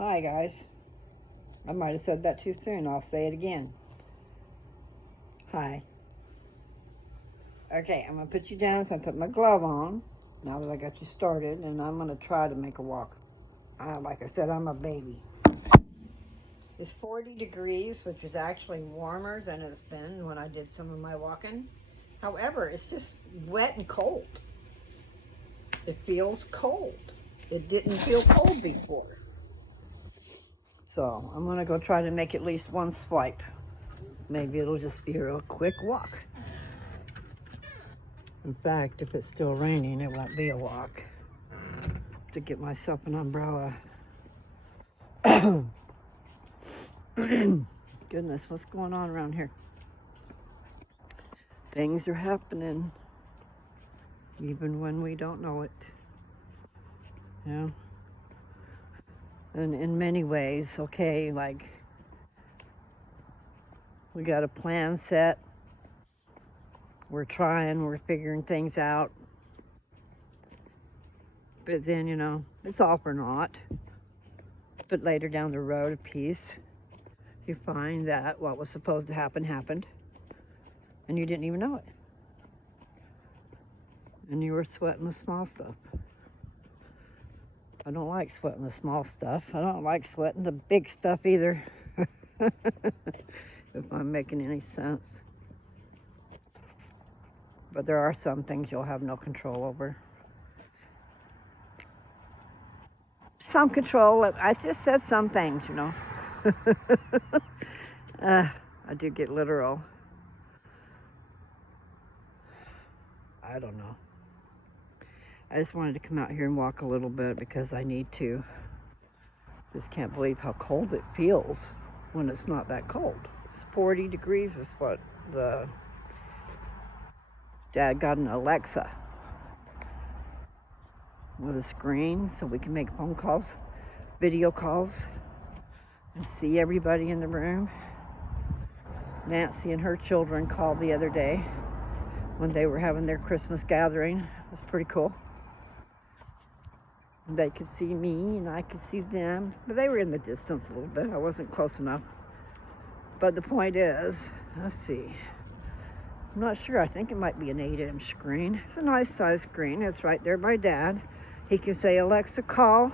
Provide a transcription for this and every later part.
Hi guys. I might have said that too soon. I'll say it again. Hi. Okay, I'm going to put you down, so I put my glove on now that I got you started, and I'm going to try to make a walk. Like I said, I'm a baby. It's 40 degrees, which is actually warmer than it's been when I did some of my walking. However, it's just wet and cold. It feels cold. It didn't feel cold before. So I'm going to go try to make at least one swipe. Maybe it'll just be a real quick walk. In fact, if it's still raining, it won't be a walk. To get myself an umbrella. Goodness, what's going on around here? Things are happening, even when we don't know it. You know? And in many ways, okay, like we got a plan set. We're trying, we're figuring things out. But then, it's all for naught. But later down the road, a piece, you find that what was supposed to happen happened, and you didn't even know it. And you were sweating the small stuff. I don't like sweating the small stuff. I don't like sweating the big stuff either. If I'm making any sense. But there are some things you'll have no control over. Some control. I just said some things, I do get literal. I don't know. I just wanted to come out here and walk a little bit because I need to. Just can't believe how cold it feels when it's not that cold. It's 40 degrees is what the Dad got an Alexa with a screen so we can make phone calls, video calls, and see everybody in the room. Nancy and her children called the other day when they were having their Christmas gathering. It was pretty cool. They could see me and I could see them, but they were in the distance a little bit. I wasn't close enough. But the point is, let's see. I'm not sure. I think it might be an 8-inch screen. It's a nice size screen. It's right there by Dad. He can say, Alexa, call.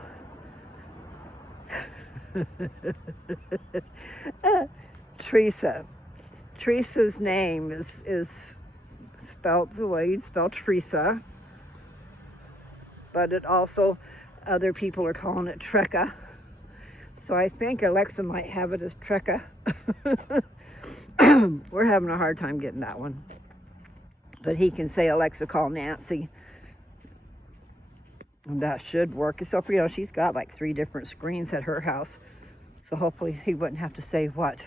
Teresa. Teresa's name is spelled the way you'd spell Teresa. But it also, other people are calling it Trecca. So I think Alexa might have it as Trecca. We're having a hard time getting that one. But he can say, Alexa, call Nancy. And that should work. So, she's got like 3 different screens at her house. So hopefully he wouldn't have to say what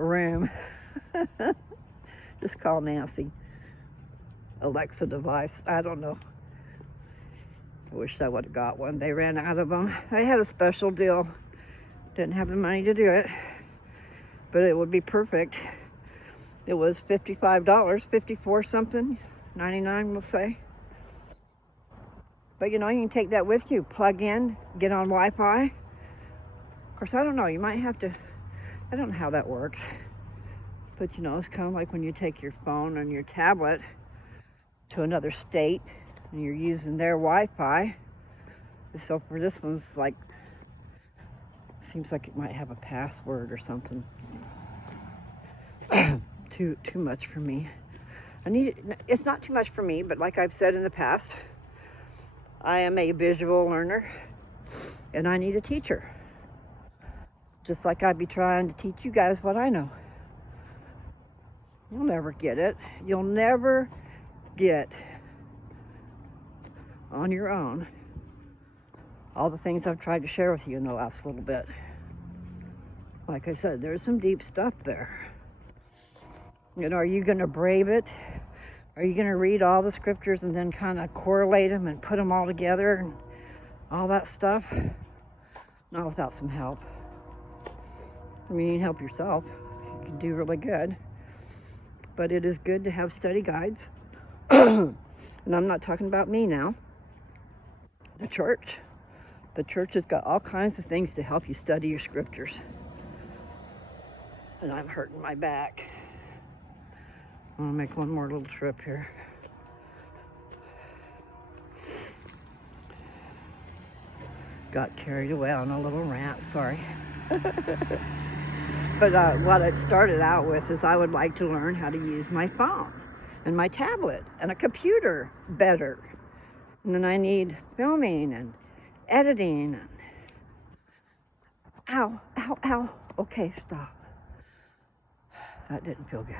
room. Just call Nancy. Alexa device. I don't know. I wish I would have got one. They ran out of them. They had a special deal. Didn't have the money to do it. But it would be perfect. It was $55, 54 something, 99 we'll say. But you can take that with you. Plug in, get on Wi-Fi. Of course, I don't know. You might have to, I don't know how that works. But it's kind of like when you take your phone and your tablet to another state and you're using their Wi-Fi. So for this one's like, seems like it might have a password or something. Too much for me. It's not too much for me, but like I've said in the past, I am a visual learner and I need a teacher. Just like I'd be trying to teach you guys what I know. You'll never get it. You'll never get on your own all the things I've tried to share with you in the last little bit. Like I said, there's some deep stuff there. Are you going to brave it? Are you going to read all the scriptures and then kind of correlate them and put them all together and all that stuff? Not without some help. You need help yourself. You can do really good. But it is good to have study guides. And I'm not talking about me now. The church. The church has got all kinds of things to help you study your scriptures. And I'm hurting my back. I'm gonna make one more little trip here. Got carried away on a little rant, sorry. But what it started out with is I would like to learn how to use my phone and my tablet and a computer better. And then I need filming and editing. And... Ow, ow, ow. Okay, stop. That didn't feel good.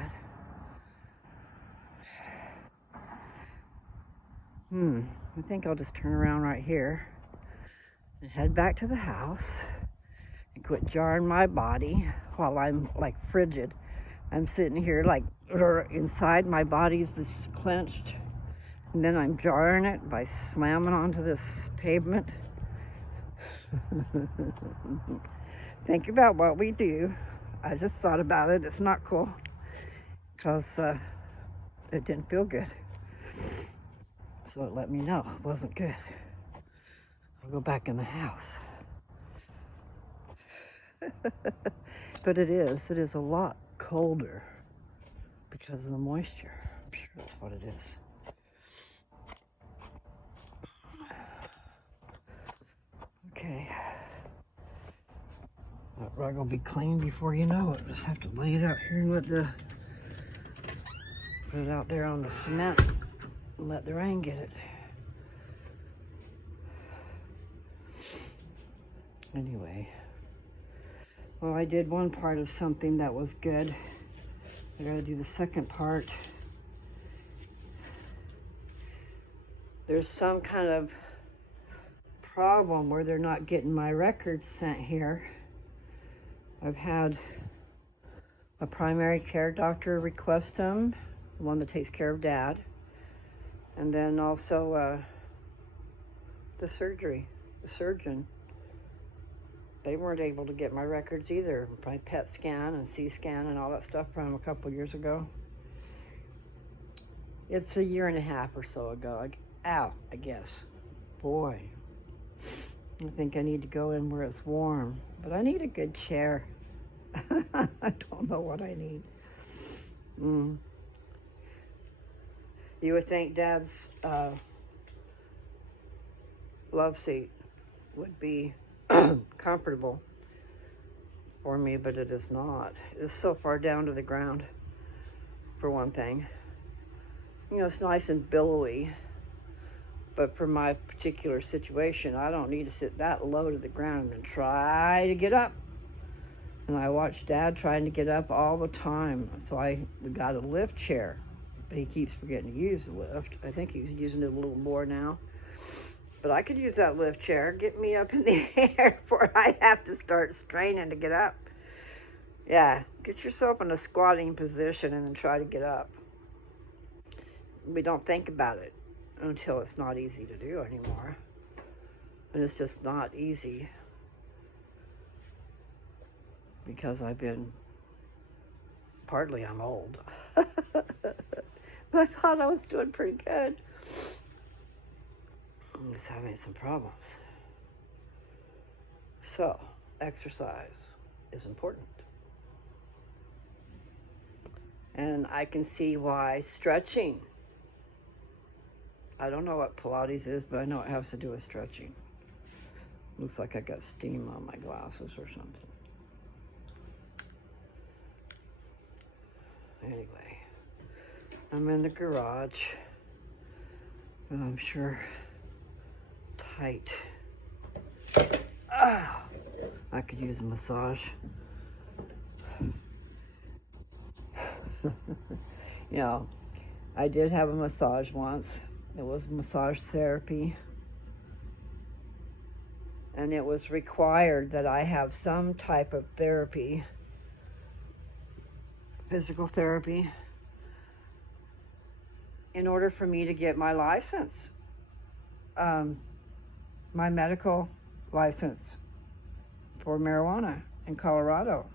I think I'll just turn around right here and head back to the house and quit jarring my body while I'm like frigid. I'm sitting here like inside my body's this clenched, and then I'm jarring it by slamming onto this pavement. Think about what we do. I just thought about it. It's not cool because it didn't feel good. So it let me know it wasn't good. I'll go back in the house. But it is a lot colder because of the moisture. I'm sure that's what it is. Okay. That rug will be clean before you know it. Just have to lay it out here and put it out there on the cement and let the rain get it. Anyway, well, I did one part of something that was good. I gotta do the second part. There's some kind of problem where they're not getting my records sent here. I've had a primary care doctor request them, the one that takes care of Dad, and then also the surgeon. They weren't able to get my records either. My PET scan and C-scan and all that stuff from a couple years ago. It's a year and a half or so ago. I guess. Boy, I think I need to go in where it's warm, but I need a good chair. I don't know what I need. You would think Dad's love seat would be comfortable for me, but it is not. It's so far down to the ground, for one thing. You know, it's nice and billowy, but for my particular situation, I don't need to sit that low to the ground and then try to get up. And I watch Dad trying to get up all the time, so we got a lift chair, but he keeps forgetting to use the lift. I think he's using it a little more now. But I could use that lift chair, get me up in the air before I have to start straining to get up. Yeah, get yourself in a squatting position and then try to get up. We don't think about it until it's not easy to do anymore. And it's just not easy because partly I'm old. But I thought I was doing pretty good. I'm just having some problems. So, exercise is important. And I can see why stretching. I don't know what Pilates is, but I know it has to do with stretching. Looks like I got steam on my glasses or something. Anyway, I'm in the garage, and I'm sure tight. I could use a massage. You know, I did have a massage once. It was massage therapy. And it was required that I have some type of therapy, physical therapy, in order for me to get my license, my medical license for marijuana in Colorado.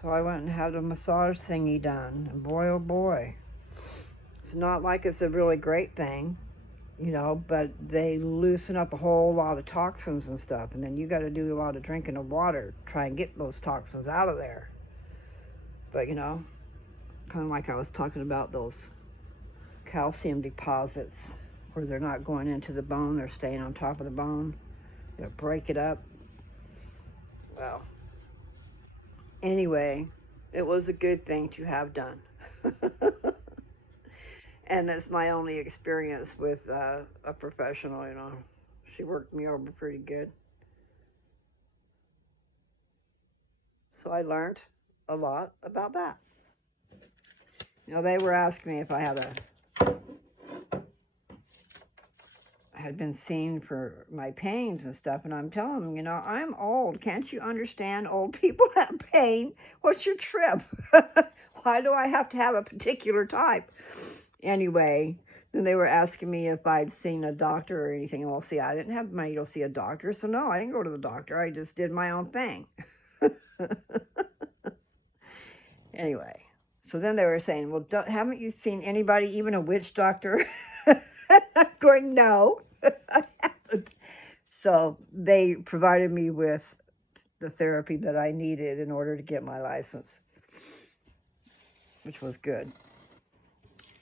So I went and had a massage thingy done, and boy, oh boy, it's not like it's a really great thing. but they loosen up a whole lot of toxins and stuff, and then you got to do a lot of drinking of water, try and get those toxins out of there. But, kind of like I was talking about those calcium deposits where they're not going into the bone, they're staying on top of the bone. Break it up. Well, anyway, it was a good thing to have done. And that's my only experience with a professional, She worked me over pretty good. So I learned a lot about that. They were asking me if I had been seen for my pains and stuff, and I'm telling them, I'm old. Can't you understand? Old people have pain. What's your trip? Why do I have to have a particular type? Anyway, then they were asking me if I'd seen a doctor or anything. Well, see, I didn't have money to go see a doctor, so no, I didn't go to the doctor. I just did my own thing. Anyway, so then they were saying, well, haven't you seen anybody, even a witch doctor? I'm going, no, I haven't. So they provided me with the therapy that I needed in order to get my license, which was good.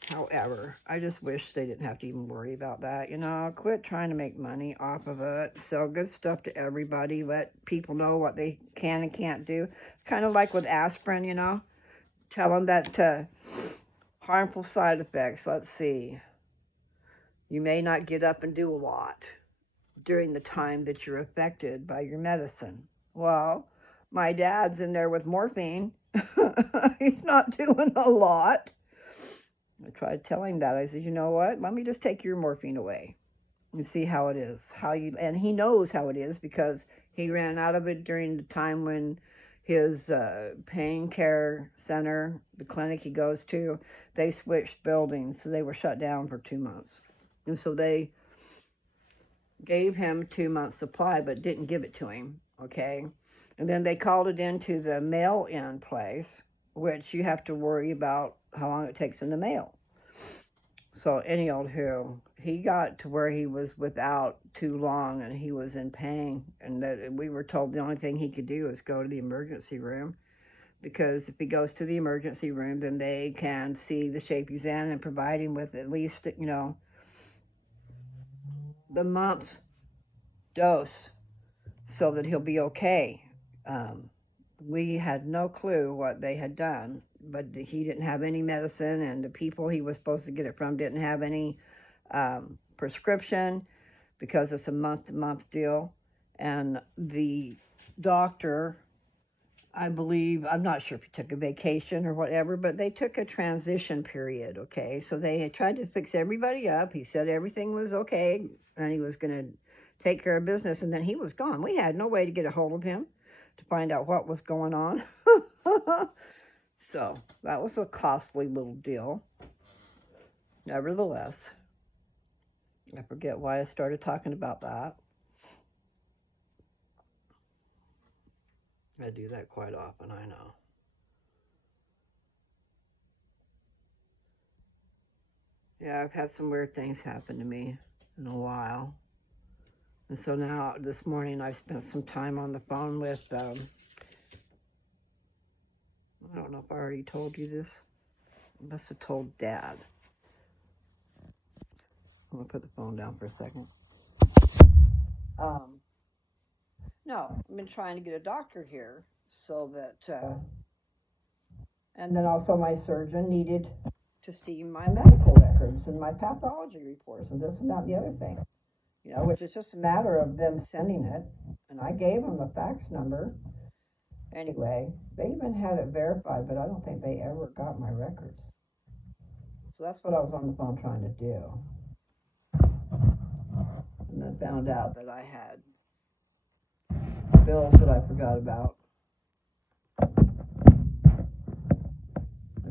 However, I just wish they didn't have to even worry about that. Quit trying to make money off of it. Sell good stuff to everybody. Let people know what they can and can't do. Kind of like with aspirin, Tell them that harmful side effects. Let's see. You may not get up and do a lot during the time that you're affected by your medicine. Well, my dad's in there with morphine. He's not doing a lot. I tried telling that. I said, you know what? Let me just take your morphine away and see how it is. And he knows how it is because he ran out of it during the time when his pain care center, the clinic he goes to, they switched buildings, so they were shut down for 2 months. And so they gave him 2 months supply, but didn't give it to him, okay? And then they called it into the mail-in place, which you have to worry about how long it takes in the mail. So anywho, he got to where he was without too long and he was in pain, and that we were told the only thing he could do is go to the emergency room, because if he goes to the emergency room, then they can see the shape he's in and provide him with at least, the month dose so that he'll be okay. We had no clue what they had done, but he didn't have any medicine, and the people he was supposed to get it from didn't have any prescription, because it's a month-to-month deal. And the doctor, I believe, I'm not sure if he took a vacation or whatever, but they took a transition period, okay? So they had tried to fix everybody up. He said everything was okay, and he was going to take care of business, and then he was gone. We had no way to get a hold of him to find out what was going on. So that was a costly little deal. Nevertheless, I forget why I started talking about that. I do that quite often, I know. Yeah, I've had some weird things happen to me in a while. And so now, this morning, I've spent some time on the phone with, I don't know if I already told you this. I must have told Dad. I'm going to put the phone down for a second. No, I've been trying to get a doctor here so that, and then also my surgeon needed to see my medical records and my pathology reports and this and that and the other thing. Which is just a matter of them sending it. And I gave them the fax number. Anyway, they even had it verified, but I don't think they ever got my records. So that's what I was on the phone trying to do. And then found out that I had bills that I forgot about. I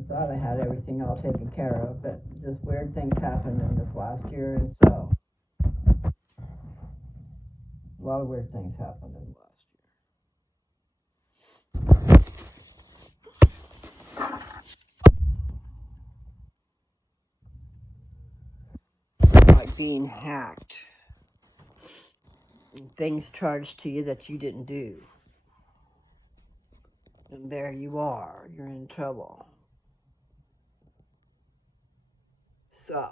thought I had everything all taken care of, but just weird things happened in this last year, and so a lot of weird things happened in the last year. My being hacked. And things charged to you that you didn't do. And there you are. You're in trouble. So,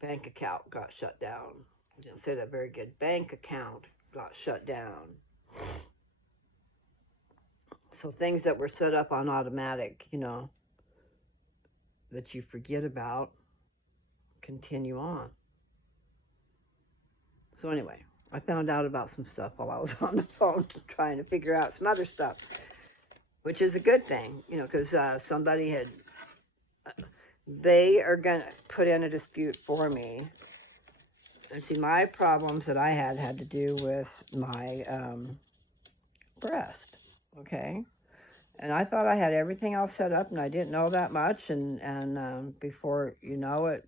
bank account got shut down. I didn't say that very good. Bank account got shut down. So things that were set up on automatic, that you forget about, continue on. So anyway, I found out about some stuff while I was on the phone trying to figure out some other stuff, which is a good thing, because somebody had, they are going to put in a dispute for me. And see, my problems that I had to do with my breast, okay? And I thought I had everything all set up, and I didn't know that much, and before you know it,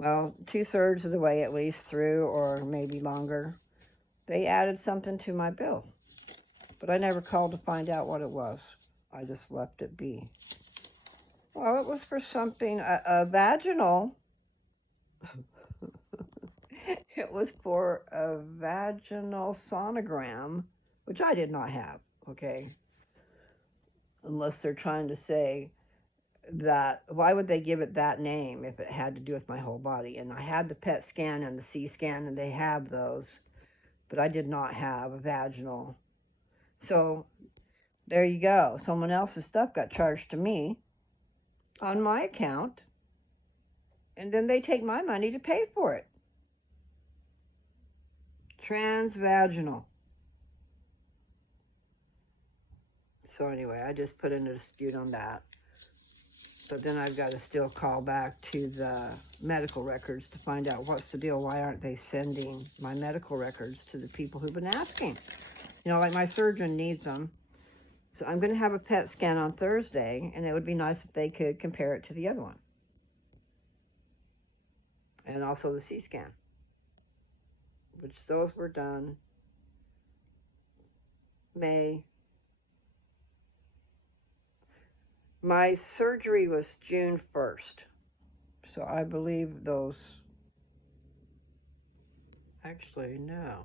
well, 2/3 of the way at least through, or maybe longer, they added something to my bill. But I never called to find out what it was. I just left it be. Well, it was for something, a vaginal. It was for a vaginal sonogram, which I did not have, okay? Unless they're trying to say that, why would they give it that name if it had to do with my whole body? And I had the PET scan and the C scan, and they have those, but I did not have a vaginal. So there you go. Someone else's stuff got charged to me on my account, and then they take my money to pay for it. Transvaginal. So anyway, I just put in a dispute on that. But then I've got to still call back to the medical records to find out what's the deal. Why aren't they sending my medical records to the people who've been asking? Like my surgeon needs them. So I'm going to have a PET scan on Thursday, and it would be nice if they could compare it to the other one. And also the C scan, which those were done May. My surgery was June 1st. So I believe those, actually, no.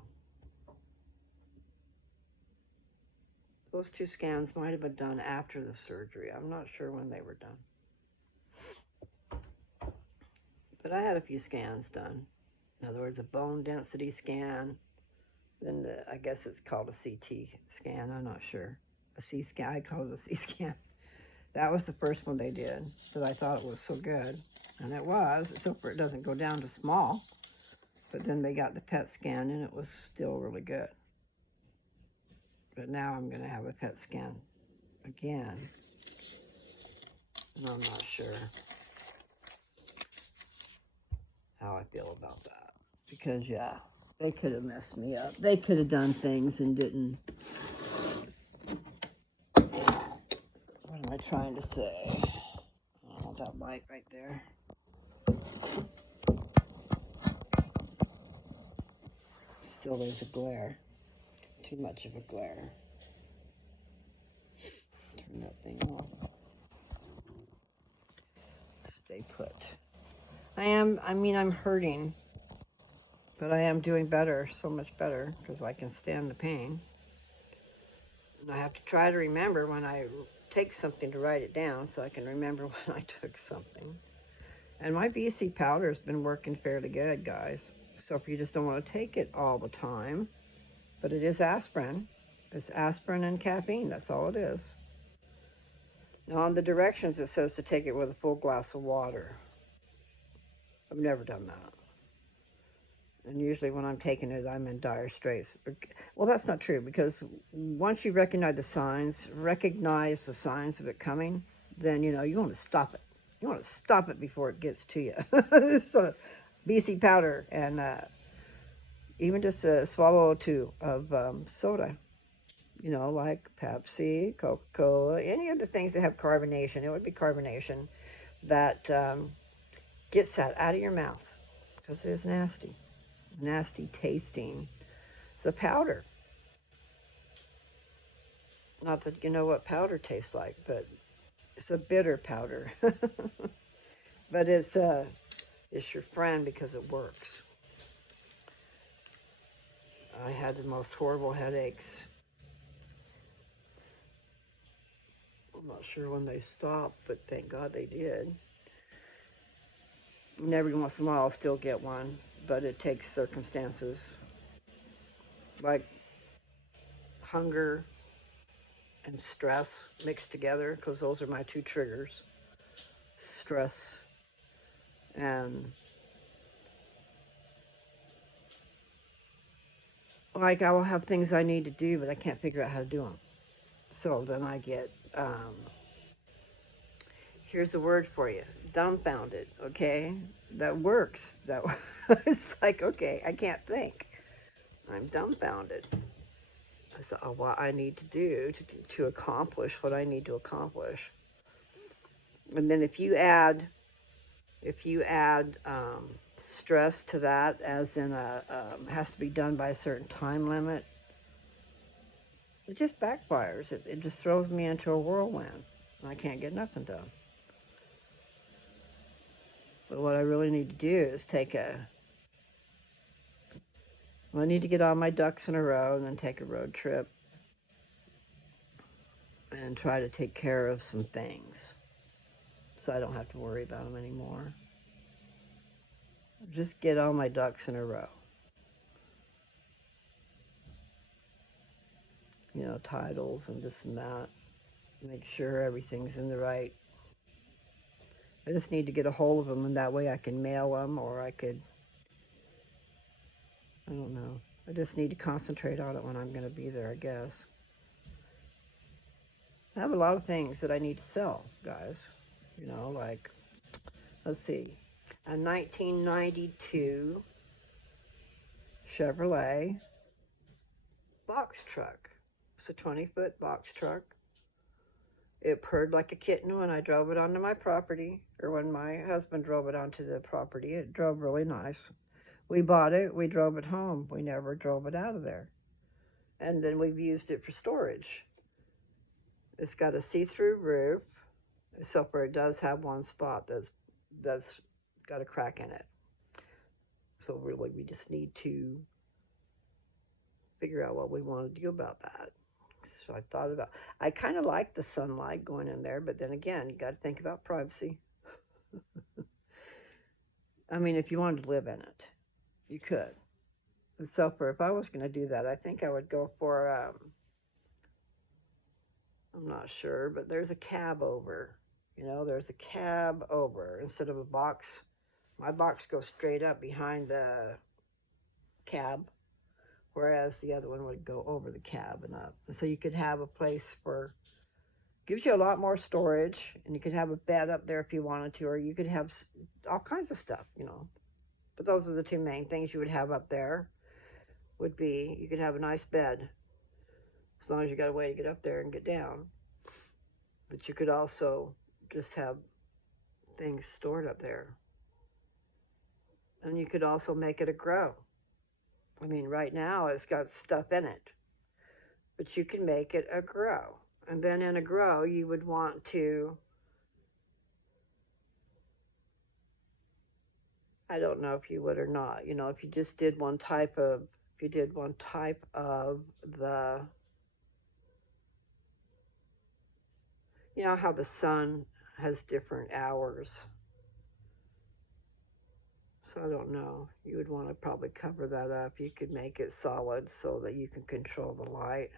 Those 2 scans might have been done after the surgery. I'm not sure when they were done. But I had a few scans done. In other words, a bone density scan. Then I guess it's called a CT scan. I'm not sure. A C scan. I call it a C scan. That was the first one they did that I thought it was so good. And it was, except for it doesn't go down to small. But then they got the PET scan, and it was still really good. But now I'm going to have a PET scan again. And I'm not sure how I feel about that. Because, yeah, they could have messed me up. They could have done things and didn't. What am I trying to say? Oh, that light right there. Still, there's a glare. Too much of a glare. Turn that thing off. Stay put. I'm hurting, but I am doing better, so much better, because I can stand the pain. And I have to try to remember when I take something to write it down, so I can remember when I took something. And my BC powder has been working fairly good, guys. So if you just don't want to take it all the time, but it is aspirin. It's aspirin and caffeine, that's all it is. Now on the directions it says to take it with a full glass of water. I've never done that. And usually when I'm taking it, I'm in dire straits. Well, that's not true, because once you recognize the signs of it coming, then, you want to stop it. You want to stop it before it gets to you. So BC powder, and even just a swallow or two of soda, like Pepsi, Coca-Cola, any of the things that have carbonation. It would be carbonation that gets that out of your mouth, because it is nasty tasting. It's a powder. Not that you know what powder tastes like, but it's a bitter powder. But it's your friend because it works. I had the most horrible headaches. I'm not sure when they stopped, but thank God they did. And every once in a while I'll still get one, but it takes circumstances like hunger and stress mixed together, because those are my two triggers. Stress and like I will have things I need to do, but I can't figure out how to do them. So then I get, here's a word for you, dumbfounded, okay? That works. That it's like, okay, I can't think. I'm dumbfounded. So what I need to do to accomplish what I need to accomplish. And then if you add stress to that, as in has to be done by a certain time limit, it just backfires. It just throws me into a whirlwind. And I can't get nothing done. But what I really need to do is I need to get all my ducks in a row and then take a road trip and try to take care of some things so I don't have to worry about them anymore. Just get all my ducks in a row. You know, titles and this and that. Make sure everything's in the right. I just need to get a hold of them, and that way I can mail them, or I don't know. I just need to concentrate on it when I'm going to be there, I guess. I have a lot of things that I need to sell, guys. You know, like, let's see, a 1992 Chevrolet box truck. It's a 20-foot box truck. It purred like a kitten when I drove it onto my property, or when my husband drove it onto the property. It drove really nice. We bought it, we drove it home. We never drove it out of there. And then we've used it for storage. It's got a see-through roof, except for it does have one spot that's got a crack in it. So really, we just need to figure out what we want to do about that. So I kind of like the sunlight going in there, but then again, you got to think about privacy. I mean, if you wanted to live in it, you could. So if I was going to do that, I think I would go for, I'm not sure, but there's a cab over. You know, there's a cab over instead of a box. My box goes straight up behind the cab, whereas the other one would go over the cab and up. And so you could have a place gives you a lot more storage, and you could have a bed up there if you wanted to, or you could have all kinds of stuff, you know. But those are the two main things you would have up there. Would be, you could have a nice bed, as long as you got a way to get up there and get down. But you could also just have things stored up there. And you could also make it a grow. I mean, right now it's got stuff in it, but you can make it a grow. And then in a grow, you would want to, I don't know if you would or not, you know, if you just did one type of the, you know how the sun has different hours. So I don't know. You would want to probably cover that up. You could make it solid so that you can control the light.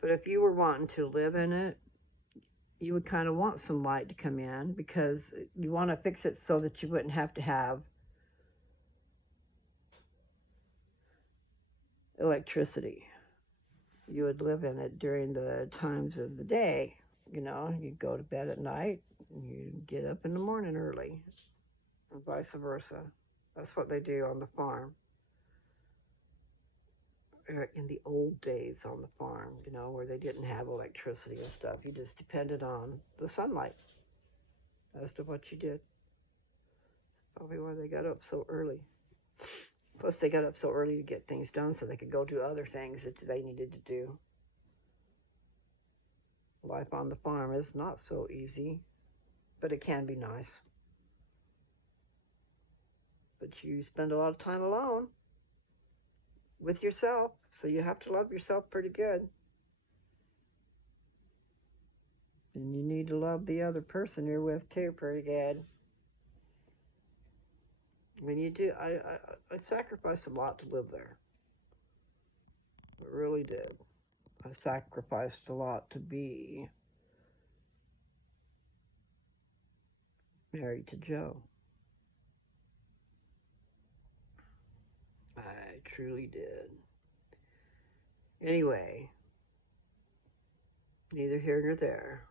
But if you were wanting to live in it, you would kind of want some light to come in, because you want to fix it so that you wouldn't have to have electricity. You would live in it during the times of the day. You know, you'd go to bed at night, and you'd get up in the morning early, and vice versa. That's what they do on the farm. In the old days on the farm, you know, where they didn't have electricity and stuff. You just depended on the sunlight as to what you did. Probably why they got up so early. Plus, they got up so early to get things done so they could go do other things that they needed to do. Life on the farm is not so easy. but it can be nice. But you spend a lot of time alone with yourself, so you have to love yourself pretty good. And you need to love the other person you're with too pretty good. When you do, I sacrificed a lot to live there. I really did. I sacrificed a lot to be married to Joe. I truly did. Anyway, neither here nor there.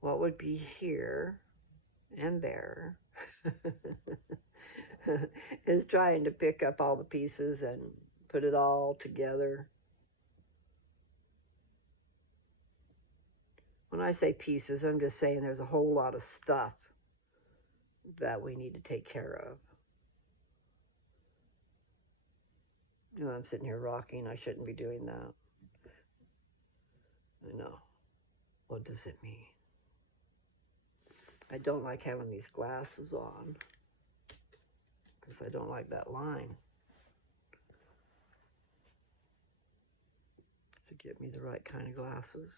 What would be here and there is trying to pick up all the pieces and put it all together. When I say pieces, I'm just saying there's a whole lot of stuff that we need to take care of. You know, I'm sitting here rocking. I shouldn't be doing that. I know. What does it mean? I don't like having these glasses on because I don't like that line. To get me the right kind of glasses.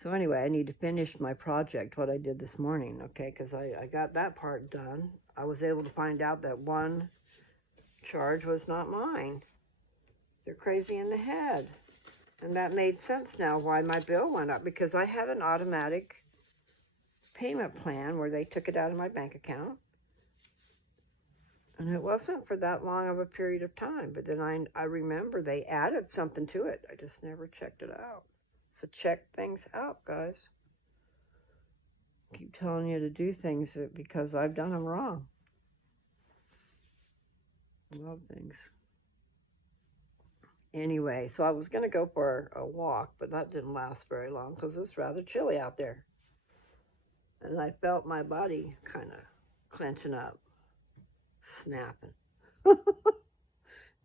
So anyway, I need to finish my project, what I did this morning, okay, because I got that part done. I was able to find out that one charge was not mine. They're crazy in the head. And that made sense now why my bill went up, because I had an automatic payment plan where they took it out of my bank account. And it wasn't for that long of a period of time. But then I remember they added something to it. I just never checked it out. So check things out, guys. I keep telling you to do things because I've done them wrong. I love things. Anyway, so I was going to go for a walk, but that didn't last very long because it's rather chilly out there. And I felt my body kind of clenching up, snapping.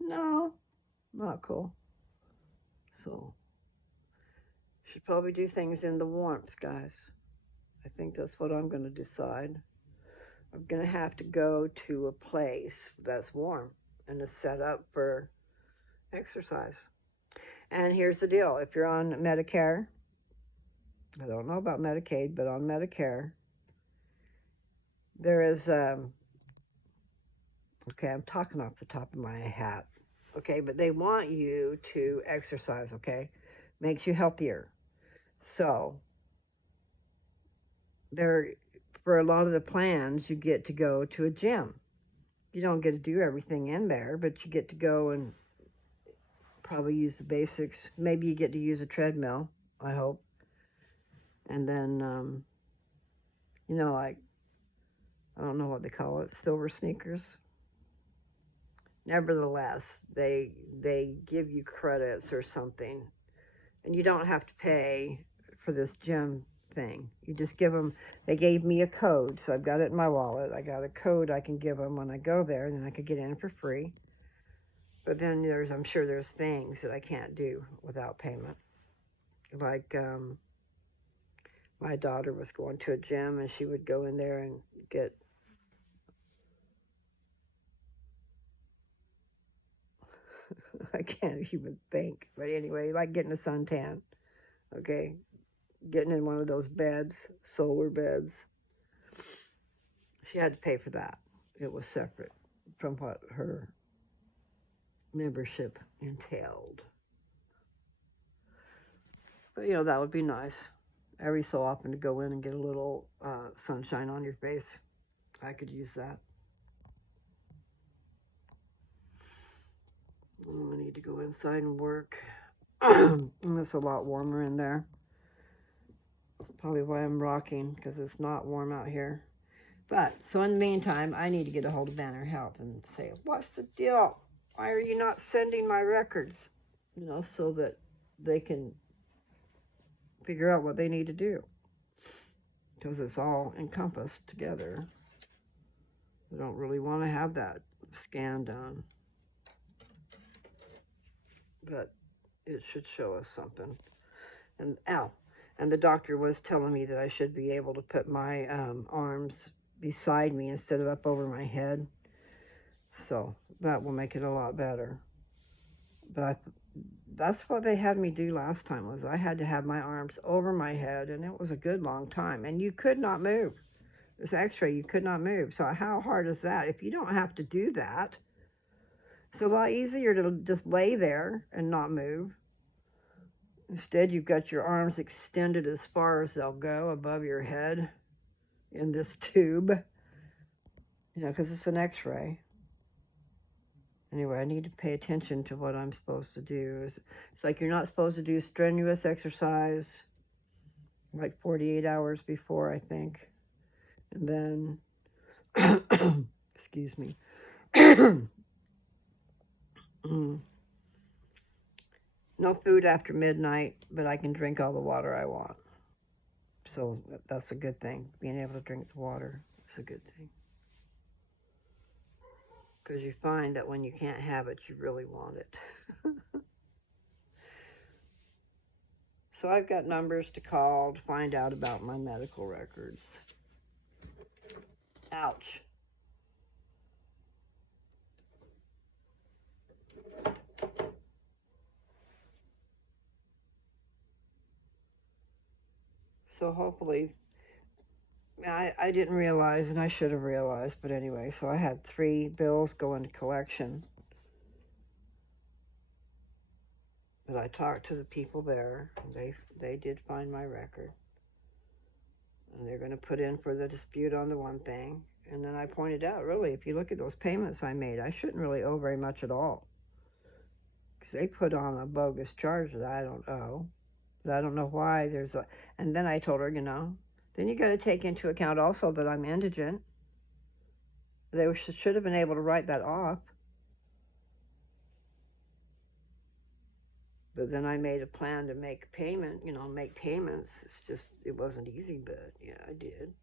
No, not cool. So, should probably do things in the warmth, guys. I think that's what I'm going to decide. I'm going to have to go to a place that's warm and to set up for exercise. And here's the deal. If you're on Medicare, I don't know about Medicaid, but on Medicare, there is, okay, I'm talking off the top of my hat, okay, but they want you to exercise, okay? Makes you healthier. So, for a lot of the plans, you get to go to a gym. You don't get to do everything in there, but you get to go and probably use the basics. Maybe you get to use a treadmill, I hope. And then, you know, like, I don't know what they call it, silver sneakers. Nevertheless, they give you credits or something. And you don't have to pay for this gym thing. You just give them, they gave me a code, so I've got it in my wallet. I got a code I can give them when I go there, and then I could get in for free. But then I'm sure there's things that I can't do without payment. Like, my daughter was going to a gym, and she would go in there and get I can't even think. But anyway, like getting a suntan, okay? Getting in one of those beds, solar beds. She had to pay for that. It was separate from what her membership entailed. But, you know, that would be nice. Every so often to go in and get a little sunshine on your face. I could use that. I need to go inside and work. It's a lot warmer in there. Probably why I'm rocking, because it's not warm out here. But, so in the meantime, I need to get a hold of Banner Health and say, what's the deal? Why are you not sending my records? You know, so that they can figure out what they need to do. Because it's all encompassed together. I don't really want to have that scan done. but it should show us something. And ow, and the doctor was telling me that I should be able to put my arms beside me instead of up over my head. So that will make it a lot better. But that's what they had me do last time, was I had to have my arms over my head, and it was a good long time. And you could not move. This x-ray, you could not move. So how hard is that? If you don't have to do that, it's a lot easier to just lay there and not move. Instead, you've got your arms extended as far as they'll go above your head in this tube, you know, because it's an x-ray. Anyway, I need to pay attention to what I'm supposed to do. It's like you're not supposed to do strenuous exercise like 48 hours before, I think. And then, excuse me. No food after midnight, but I can drink all the water I want. So that's a good thing. Being able to drink the water is a good thing. Because you find that when you can't have it, you really want it. So I've got numbers to call to find out about my medical records. Ouch. So hopefully, I didn't realize, and I should have realized, but anyway, so I had 3 bills go into collection. But I talked to the people there, and they did find my record. And they're going to put in for the dispute on the one thing. And then I pointed out, really, if you look at those payments I made, I shouldn't really owe very much at all. Because they put on a bogus charge that I don't owe. But I don't know why there's a... And then I told her, you know, then you got to take into account also that I'm indigent. They should have been able to write that off. But then I made a plan to make payment, you know, make payments. It's just, it wasn't easy, but yeah, I did.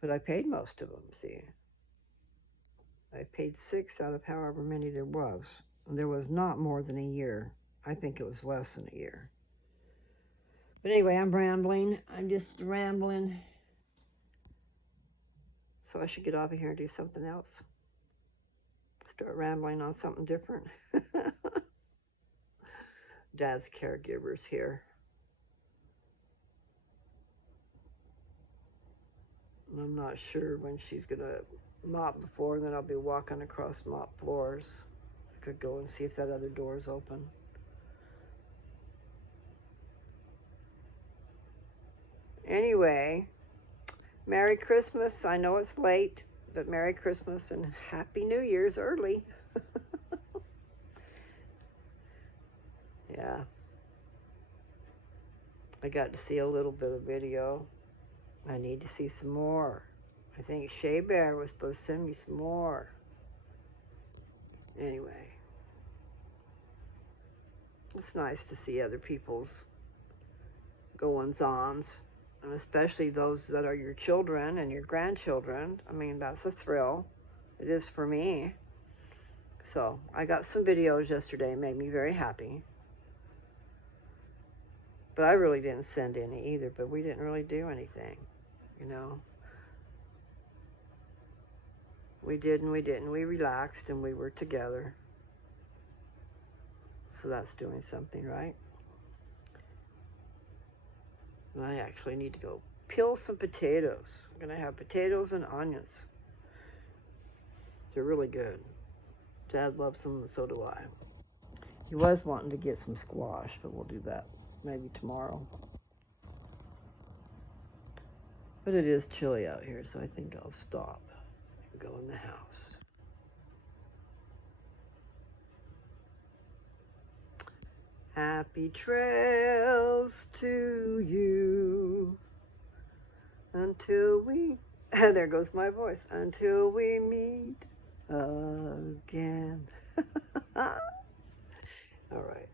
But I paid most of them, see. I paid 6 out of however many there was. And there was not more than a year. I think it was less than a year. But anyway, I'm rambling. I'm just rambling. So I should get off of here and do something else. Start rambling on something different. Dad's caregiver's here. And I'm not sure when she's going to mop the floor, and then I'll be walking across mop floors. I could go and see if that other door is open. Anyway, Merry Christmas. I know it's late, but Merry Christmas and Happy New Year's early. Yeah. I got to see a little bit of video. I need to see some more. I think Shea Bear was supposed to send me some more. Anyway. It's nice to see other people's goings-ons. And especially those that are your children and your grandchildren. I mean, that's a thrill. It is for me. So, I got some videos yesterday, made me very happy. But I really didn't send any either, but we didn't really do anything, you know. We did and we didn't. We relaxed and we were together. So that's doing something, right? I actually need to go peel some potatoes. I'm going to have potatoes and onions. They're really good. Dad loves them, and so do I. He was wanting to get some squash, but we'll do that maybe tomorrow. But it is chilly out here, so I think I'll stop and go in the house. Happy trails to you until we, there goes my voice, until we meet again. All right.